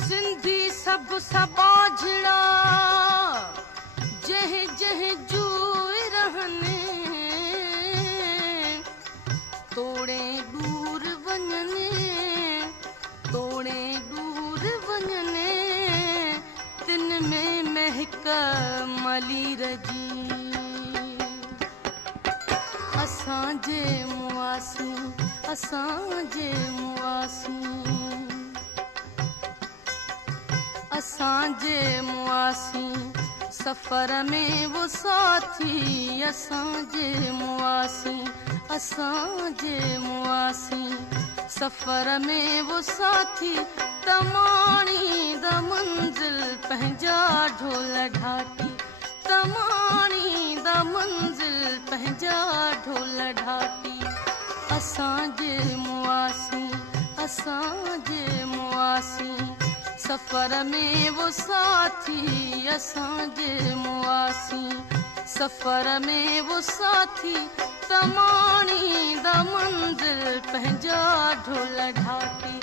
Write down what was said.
सिंधी सब सबाझड़ा जह जह जूए रहने तोड़े दूर वञने तोड़े दूर वञने तिन में महक मलीर जी असांजे मुआसी असांजे मुआसी असांजे मुआसी सफ़र में वो साथी असांजे मुआसी असांजे मुआसी सफ़र में वो साथी तमाणी द मंज़िल पंहिंजा ढोल ढाटी तमाणी द मंज़िल पंहिंजा ढोल ढाटी असांजे मुआसी असांजे मुआसी सफ़र में वो साथी असांजे मुआसी सफ़र में वो साथी तमाणी द मंज़िल पंहिंजा ढोल ढाटी